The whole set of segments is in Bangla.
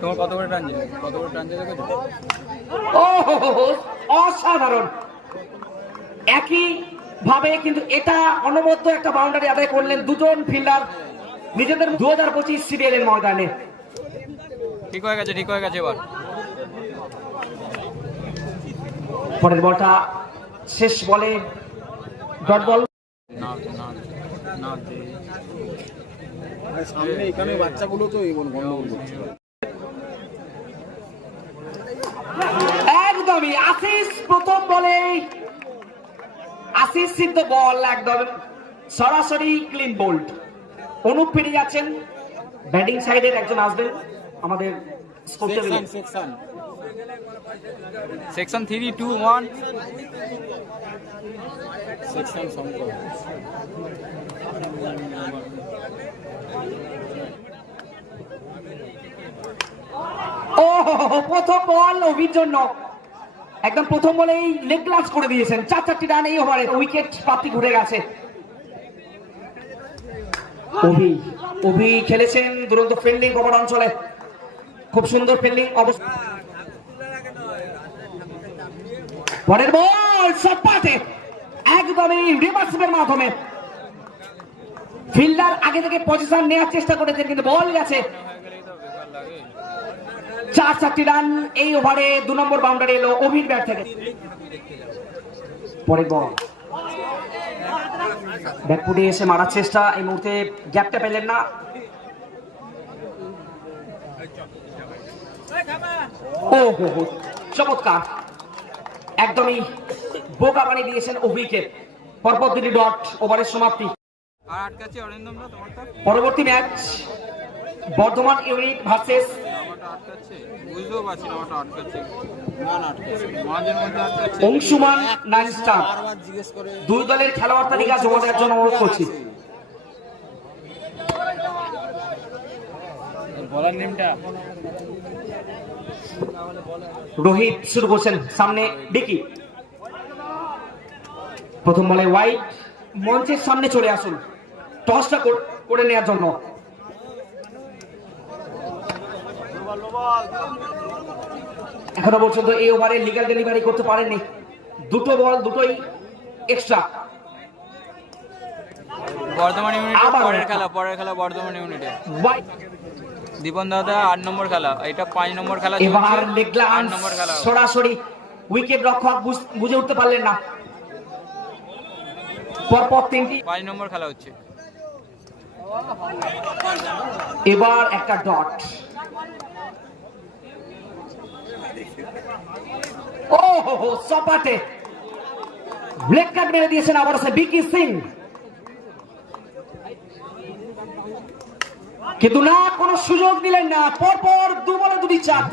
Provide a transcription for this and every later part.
তোমার কত করে টানছে দেখেছো? ও অসাধারণ। একই ভাবে কিন্তু এটা অনবদ্য একটা বাউন্ডারি আদায় করলেন দুজন ফিল্ডার নিজেদের 2025 সিরিয়াল এর ময়দানে। ঠিক হয়ে গেছে এবার। পরের বলটা শেষ বলে ডট বল। সামনে এখানে বাচ্চাগুলো তো এই গন্ডগোল করছে। একদমই আশিস প্রথম বলে আশিস সিদ্ধ বল একদম সরাসরি ক্লিন বোল্ড। অনুপ ফিরে যাচ্ছেন, ব্যাটিং সাইডের একজন আসবেন আমাদের স্কোর টেবিলে। সেকশন 3 2 1 সেকশন সংকট। ও প্রথম বল অভির জন্য একদম প্রথম বলেই লেগ গ্লাস করে দিয়েছেন। 4-4টি রান এই ওভারে, উইকেট প্রাপ্তি ঘুরে গেছে। অভি খেলেছেন দুরন্ত ফিল্ডিং কভার অঞ্চলে, খুব সুন্দর ফিল্ডিং অবস্থা। পরের বল সপাটে একদমই রিভার্সের মাধ্যমে ফিল্ডার আগে থেকে পজিশন নেওয়ার চেষ্টা করেছেন কিন্তু বল গেছে। 4-4টি রান এই ওভারে 2 নম্বর বাউন্ডারি এলো অভির ব্যাট থেকে। পরের বল ব্যাকফুটে এসে মারার চেষ্টা, এই মুহূর্তে গ্যাপটা পেলেন না। ও হো চমৎকার, একদমই বোকা বানিয়ে দিয়েছেন অভিকে। পরপর 2টি ডট, ওভারের সমাপ্তি। পরবর্তী match Bardhaman unit versus Anshuman 9 star. দুই দলের খেলোয়াড় তালিকা জমা দেওয়ার জন্য অনুরোধ করছি। রোহিত শুরু করছেন, সামনে ডিকি। প্রথম বলে ওয়াইড, মঞ্চের সামনে চলে আসুন টসটা করে নেওয়ার জন্য। এখনো পর্যন্ত এই ওভারে লিগ্যাল ডেলিভারি করতে পারেননি, 2টো বল 2টোই এক্সট্রা। বর্ধমান ইউনিট পরের খেলা বর্ধমান ইউনিটে দীপন দাদা 8 নম্বর খেলা, এটা 5 নম্বর খেলা। এবার লেগ গ্লান্স সরাসরি উইকেট রক্ষক বুঝে উঠতে পারলেন না। পরপর 3টি 5 নম্বর খেলা হচ্ছে। এবার একটা ডট। ও হো সপাটে ব্লেক কাট মেরে দিয়েছেন আবার বিকি সিং, কিন্তু না কোনো সুযোগ দিলেন না। পরপর 2 বলে 2টি চার।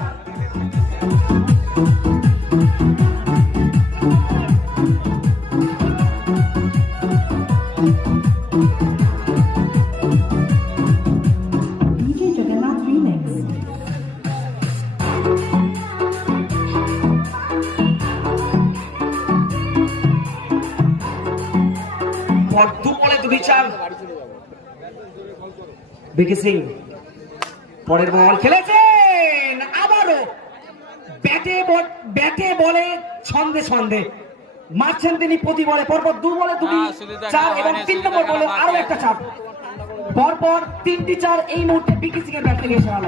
বিকি সিং পরের বল খেলেছেন, আবারও ব্যাটে বলে ছন্দে মারছেন তিনি প্রতি বলে। পরপর 2 বলে 2টি চার এবং 3 নম্বর বলে আরো একটা চার। পরপর 3টি চার এই মুহূর্তে বিকি সিং এর ব্যাট থেকে এসে গেল।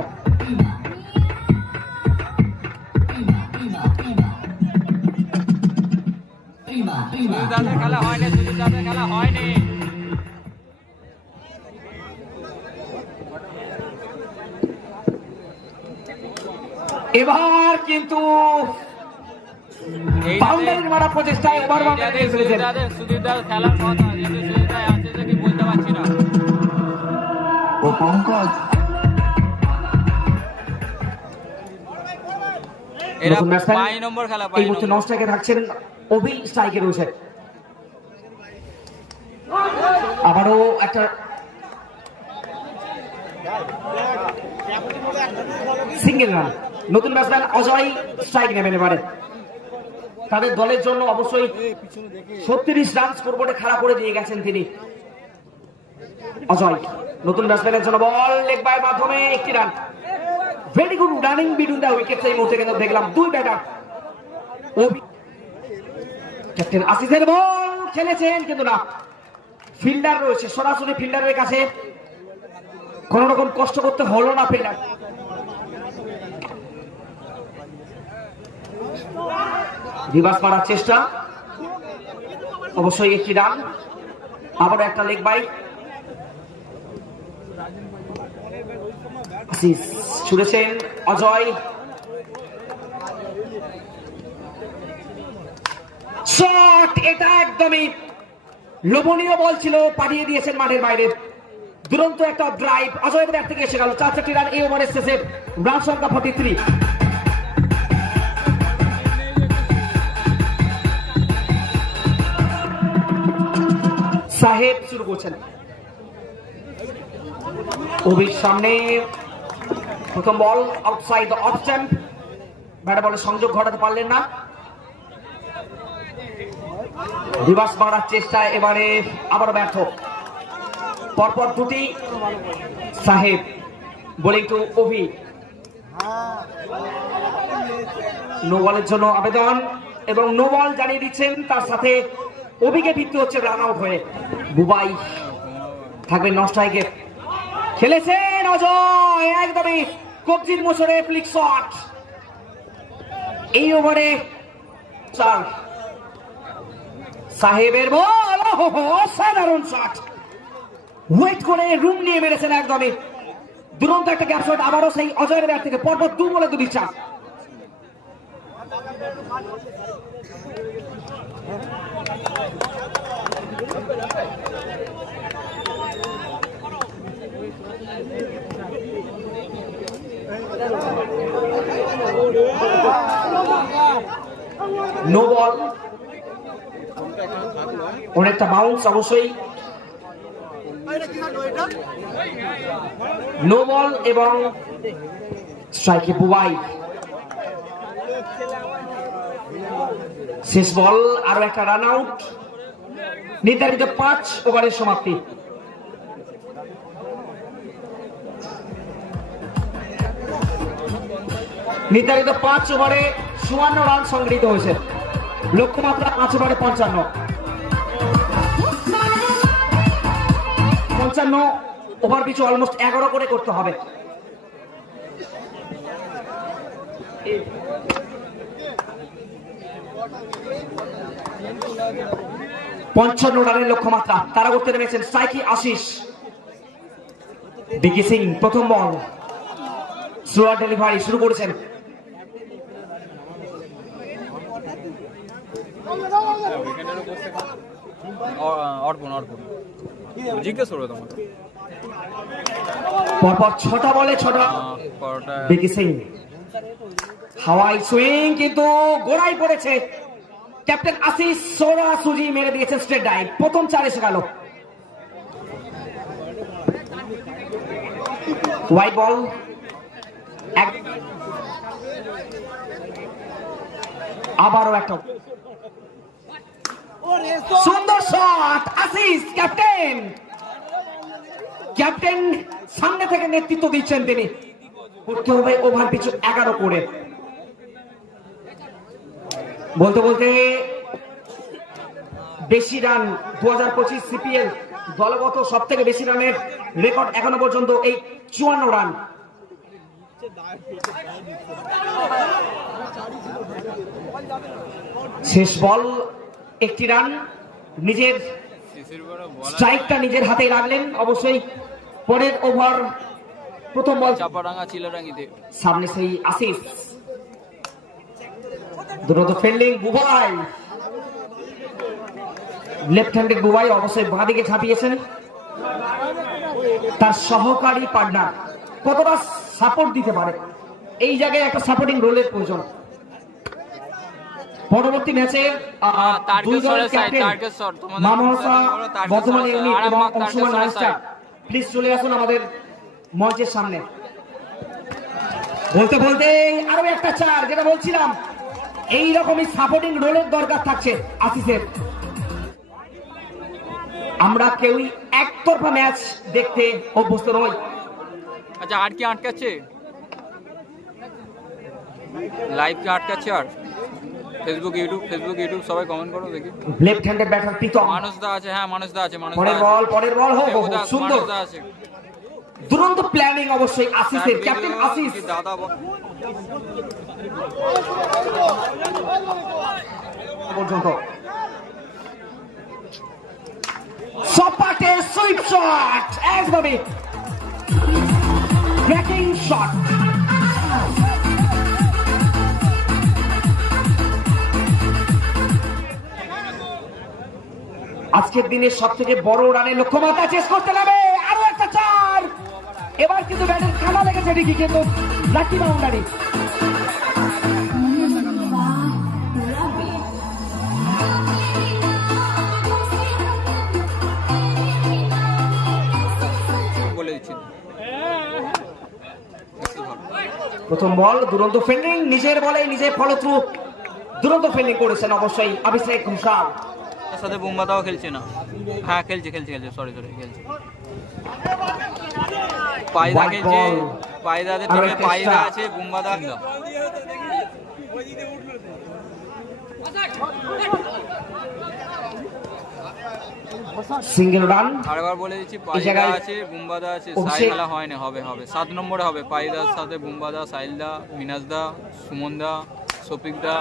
খেলা হয়নি। এবার কিন্তু বাউন্ডারি মারার প্রচেষ্টায় ওভার বাউন্ডারি ফেলেছেন। সুদীপ দাস খেলার কথা কি বলতে পারছি না। ও পঙ্কজ এরা 5 নম্বর খেলা, এই মুহূর্তে নন স্ট্রাইকে থাকছেন, অভি স্ট্রাইকে রয়েছে। আবারও একটা সিঙ্গেল রান। নতুন ব্যাটসম্যান অজয় স্ট্রাইক নেবেন এবারে। তাদের দলের জন্য অবশ্যই 36 রান স্কোরবোর্ডে খাড়া করে দিয়ে গেছেন তিনি অজয়। নতুন ব্যাটসম্যানের জন্য বল লেগ বাইয়ের মাধ্যমে একটি run. Very good running between the wickets এই মুহূর্তে কিন্তু দেখলাম দুই ব্যাটার। ক্যাপ্টেন আসিফের বল খেলেছেন কিন্তু না, ফিল্ডার রয়েছে সরাসরি ফিল্ডারের কাছে, কোন রকম কষ্ট করতে হলো না ফিল্ডার। রিভার্স মারার চেষ্টা, অবশ্যই একটি রান। আবার একটা লেগ বাই, ছুড়েছেন অজয়, শট, এটা একদমই লোভনীয় বল ছিল, পাঠিয়ে দিয়েছেন মাঠের বাইরে। দুরন্ত একটা ড্রাইভ অজয়ের ব্যাট থেকে এসে গেল। 4-4টি রান এই ওভারের শেষে, রান সংখ্যা 43। সাহেব শুরু করছেন অভির সামনে, প্রথম বল আউটসাইড দ্য অফ স্ট্যাম্প, ব্যাটে বলে সংযোগ ঘটাতে পারলেন না। রিভার্স মারার চেষ্টা এবারে আবার ব্যর্থ, পরপর দুটি। সাহেব বোলিং টু অভি, নো বলের জন্য আবেদন এবং নো বল জানিয়ে দিচ্ছেন, তার সাথে অভিকে ফিরতে হচ্ছে রান আউট হয়ে। বুবাই থাকবেন নন স্ট্রাইকে, খেলেছেন অজয়, একদমই কবজির মোচড়ে ফ্লিক শট। এই ওভারে 4। সাহেবের বল, অসাধারণ শট, ওয়েট করে রুম নিয়ে মেরেছেন একদমই দুরন্ত একটা গ্যাপ শট। আবারও সেই অজয়ের ব্যাট থেকে পরপর 2 বলে 2 চার। নো বল, অনেকটা বাউন্স, অবশ্যই নো বল এবং স্ট্রাইকে বুবাই। শেষ বল, আরো একটা রান আউট। নির্ধারিত 5 ওভারের সমাপ্তি। নির্ধারিত 5 ওভারে 54 রান সংগৃহীত হয়েছে, লক্ষ্যমাত্রা 5 ওভারে 55। 55 ওভার পিছু অলমোস্ট 11 করে করতে হবে। 55 রানের লক্ষ্যমাত্রা তারা করতে নেমেছেন। স্ট্রাইকি আশিস, বিকি সিং প্রথম বল, স্লোয়ার ডেলিভারি শুরু করেছেন। পরপর 6টা বলে 6টা। বিকি সিং হাওয়াই সুইং, কিন্তু গোড়ায় পড়েছে। ক্যাপ্টেন আশিস সোরা সুজি মেরে দিয়েছে স্ট্রেট ডাইভ। প্রথম 4 এসে গেল। হোয়াইট বল, আবারও একটা সুন্দর শট। আশিস ক্যাপ্টেন, ক্যাপ্টেন সামনে থেকে নেতৃত্ব দিচ্ছেন তিনি। করতে হবে ওভার পিছু 11 করে। বলতে বলতে বেশি রান 2025 সিপিএল দলগত সব থেকে বেশি রানের রেকর্ড এখনো পর্যন্ত এই 54 রান। শেষ বল, একটি রান। নিজের স্ট্রাইকটা নিজের হাতে রাখলেন। অবশ্যই পরের ওভার প্রথম বল চাপাডাঙ্গা চিলারাঙ্গিতে, সামনে সেই আশিস, দ্রুত fielding Bubai, left handed Bubai অবশ্যই বাঁ দিকে ছাপিয়েছেন। তার সহকারী পার্টনার কতটা সাপোর্ট দিতে পারে, এই জায়গায় একটা সাপোর্টিং রোলের প্রয়োজন। পরবর্তী ম্যাচে বর্তমান ইউনিট এবং অংশমান রাইস্টার প্লিজ চলে আসুন আমাদের মঞ্চের সামনে। বলতে বলতে আরো একটা 4, যেটা বলছিলাম এইরকমই সাপোর্টিং রোলের দরকার থাকছে আশিসের। আমরা কেউই এক একতরফা ম্যাচ দেখতে অভ্যস্ত নই। আচ্ছা আর কি আটকাচ্ছে, লাইভ কি আটকাচ্ছে? আর ফেসবুক ইউটিউব সবাই কমেন্ট করো দেখি। লেফট হ্যান্ডেড ব্যাটার প্রীতম, মানুষদা আছে, হ্যাঁ মানুষদা আছে, পরের বল হো হো, সুন্দর মানুষদা আছে। দুরন্ত প্ল্যানিং অবশ্যই আশিসের, ক্যাপ্টেন আশিস। দাদা পর্যন্ত সপাটে সুইপ শট, একদমই ব্রেকিং শট। আজকের দিনের সব থেকে বড় রানের লক্ষ্যমাত্রা চেস করতে যাবে, আরো একটা চার। এবার কিন্তু ব্যাটের খানা লেগেছে ঠিকই, কিন্তু লাকি বাউন্ডারি। বলে দিচ্ছি। প্রথম বল দুরন্ত ফিল্ডিং, নিজের বলে নিজে ফলো থ্রু দুরন্ত ফিল্ডিং করেছেন অবশ্যই অভিষেক ঘোষাল। তার সাথে বুমবাদাও খেলছে না, হ্যাঁ খেলছে, সরি খেলছে। পায়দা খেলছে, পায়দাদের টিমে পায়দা আছে, বুমবাদা। Single run. আরেকবার বলে দিচ্ছি, পায়দা আছে, বুমবাদা আছে, সাইল খেলা হয়নি, হবে 7 নম্বরে হবে। পায়দার সাথে বুমবাদা, সাইলদা, মিনাজদা, সুমনদা, শফিকদা।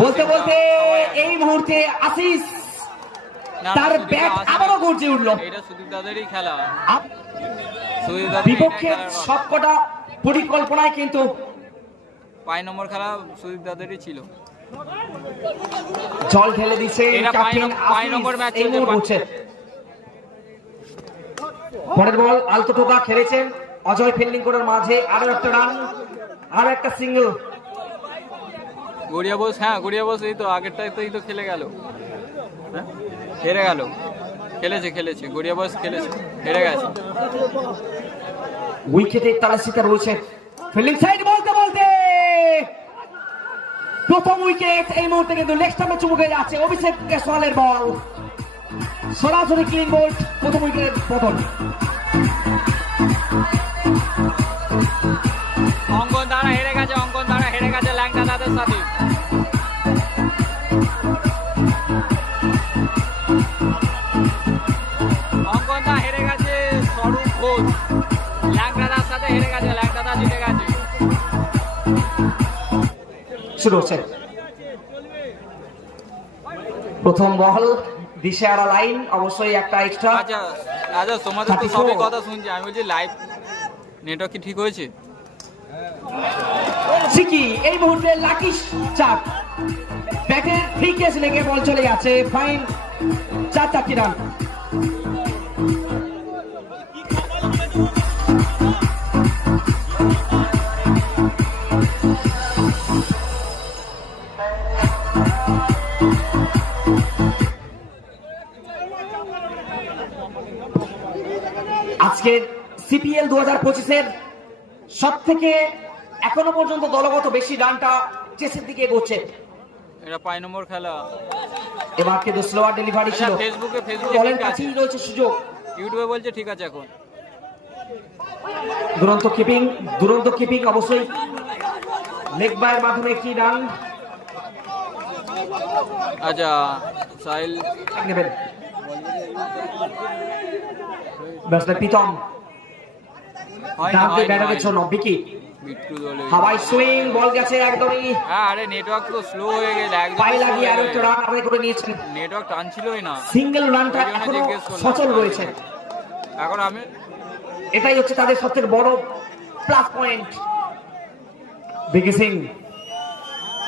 বলতে বলতে এই মুহূর্তে আশিস তার ব্যাট আবারও গর্জে উঠল। এটা সুদীপ দাদেরই খেলা, বিপক্ষের সবকটা পরিকল্পনায় কিন্তু 5 নম্বর খেলা সুদীপ দাদেরই ছিল। জল ঢেলে দিচ্ছে এটা ক্যাপ্টেন 5 নম্বর ম্যাচ এই মুহূর্তে। পরের বল আলতো টোকা খেলেছেন অজয়, ফিল্ডিং করার মাঝে আরো একটা রান, আরো একটা সিঙ্গেল। গড়িয়া বোস, হ্যাঁ গড়িয়া বোস এই তো আগেরটাই তো খেলে গেল, হেরে গেল। খেলেছে গড়িয়া বোস খেলেছে, হেরে গেছে। উইকেটের তালাশিতে রয়েছে ফিল্ডিং সাইড। বলতে বলতে প্রথম উইকেট এই মুহূর্তে কিন্তু লেগ স্টাম্পে চুমুকে যাচ্ছে। অভিষেক কেশওয়ালের বল, সরাসরি ক্লিন বোল্ড, প্রথম উইকেটের পতন। অঙ্কন দ্বারা হেরে গেছে ল্যাংটা দাদের সাথে। অঙ্কন দা হেরে গেছে স্বরূপ ঘোষ, ল্যাংটা দার সাথে হেরে গেছে, ল্যাংটা দা জিতে গেছে। শুরু হচ্ছে প্রথম বল, দিশেহারা লাইন, অবশ্যই একটা এক্সট্রা। আচ্ছা তোমাদের তো সবই কথা শুনছি, আমি বলছি লাইভ নেটওয়ার্ক কি ঠিক হয়েছে? সিকি এই মুহূর্তে লাকি চার, ব্যাটের ফ্রি কেস লেগে বল চলে যাচ্ছে, ফাইন 4 রান। আজকের সিপিএল 2025-এর সব থেকে এখনো পর্যন্ত দলগত বেশি রানটা চেসের দিকে এগোচ্ছে। এটা 5 নম্বর খেলা। এবার কিন্তু স্লোয়ার ডেলিভারি ছিল, ফেসবুকে বলের কাছেই রয়েছে সুযোগ। ইউটিউবে বলছে ঠিক আছে এখন। দুরন্ত কিপিং অবশ্যই লেগ বাইয়ের মাধ্যমে একটি রান। আচ্ছা সাইল নেবেন ব্যাটসম্যান প্রীতম, ডান দিয়ে ব্যাটারের জন্য বিকি, বিট্টু দলে হাওয়াই সুইং, বল গেছে একদমই। হ্যাঁ আরে নেটওয়ার্ক তো স্লো হয়ে গেছে, পায়ে লাগিয়ে আরো একটা রান আদায় করে নিয়েছেন। নেটওয়ার্ক টানছিলই না, সিঙ্গেল রানটা এখনো সচল রয়েছে। এখন আমি এটাই হচ্ছে তাদের সবথেকে বড় প্লাস পয়েন্ট। বিকি সিং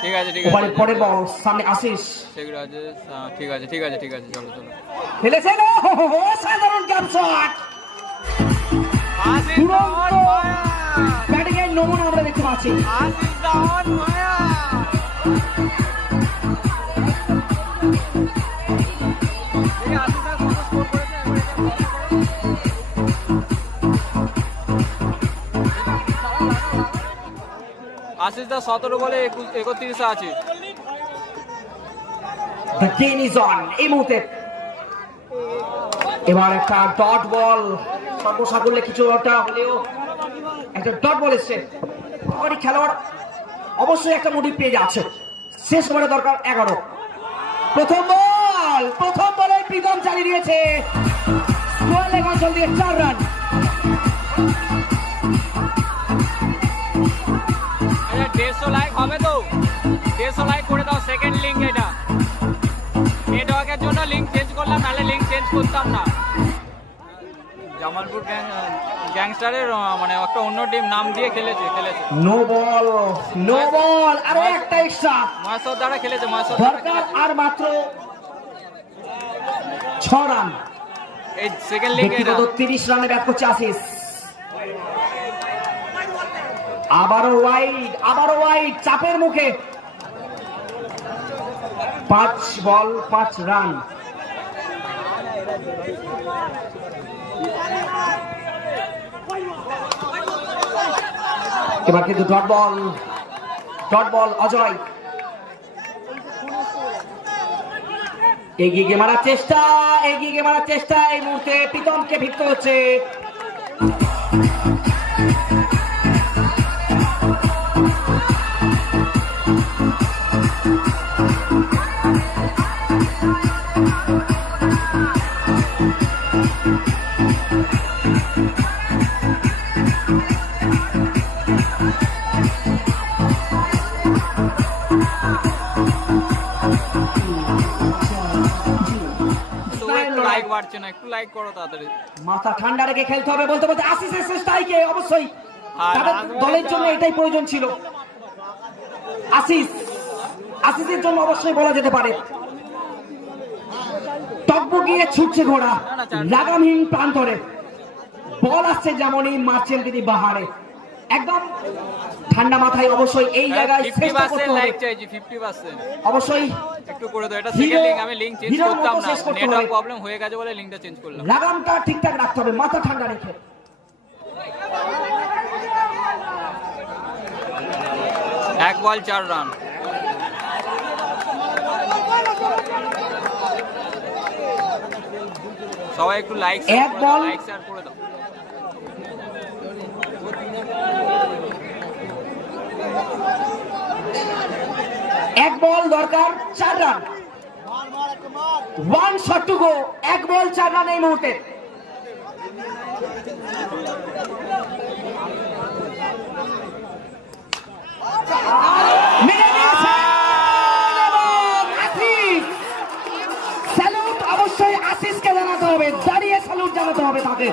ঠিক আছে ওভারের পরের বল, সামনে আশিস, ঠিক আছে চলো খেলেছেন অসাধারণ ক্যাচ শট। ব্যাটিং এর নমুনা আমরা দেখতে পাচ্ছি। আশিস দা 17 বলে 31 আছে। The game is on এই মুহূর্তে এবার একটা ডট বল, সর্বসাকুল্যে কিছু একটা হলেও একটা ডট বল এসছে। কবাডি খেলোয়াড় অবশ্যই একটা মোটিভ পেয়ে যাচ্ছে। শেষ ওভারে দরকার 11। প্রথম বলে প্রীতম চালিয়ে দিয়েছে স্কোয়ার লেগ অঞ্চল দিয়ে 4 রান। 150 লাইক হবে তো, 150 লাইক করে দাও। সেকেন্ড লিঙ্ক এটা, নেটওয়ার্কের জন্য লিঙ্ক চেঞ্জ করলাম, নাহলে লিঙ্ক চেঞ্জ করতাম না। জামালপুর গ্যাংস্টারের মানে একটা অন্য টিম নাম দিয়ে খেলেছে। নো বল, আরো একটা এক্সট্রা মহেশ্বর দ্বারা খেলেছে, মহেশ্বর দরকার আর মাত্র 6 রান। এই সেকেন্ড লিঙ্ক এটা। ব্যক্তিগত 30 রানে ব্যাট করছে আশিস। আবারও ওয়াইড চাপের মুখে। 5 বল 5 রান। এবার কিন্তু ডট বল অজয় এগিয়ে গিয়ে মারার চেষ্টা। এই মুহূর্তে প্রীতমকে ভিড়তে হচ্ছে। লাইক বাড়ছে না, একটু লাইক করো তাড়াতাড়ি। মাথা ঠান্ডা রেখে খেলতে হবে বলতে আশিসের স্ট্রাইকে অবশ্যই আর তাদের দলের জন্য এটাই প্রয়োজন ছিল। আশিসের জন্য অবশ্যই বলা যেতে পারে। টকবগিয়ে ছুটছে ঘোড়া লাগামহীন প্রান্তরে। বল আসছে যেমনই মারছেন তিনি বাহারে। একদম ঠান্ডা মাথায় অবশ্যই এই জায়গায় 50% লাইক চাইছি, 50%। অবশ্যই একটু করে দাও। এটা সেকেন্ড লিঙ্ক, আমি লিঙ্ক চেঞ্জ করতাম না, নেটওয়ার্ক প্রবলেম হয়ে গেছে বলে লিঙ্কটা চেঞ্জ করলাম। লাগামটা ঠিকঠাক রাখতে হবে, মাথা ঠান্ডা রেখে। এক বল 4 রান। সবাই একটু লাইক শেয়ার করে দাও। এক বল দরকার 4 run. 1 shot to go. 1 ball 4 run এই মুহূর্তে। স্যালুট অবশ্যই আশিসকে জানাতে হবে, দাঁড়িয়ে স্যালুট জানাতে হবে তাকে।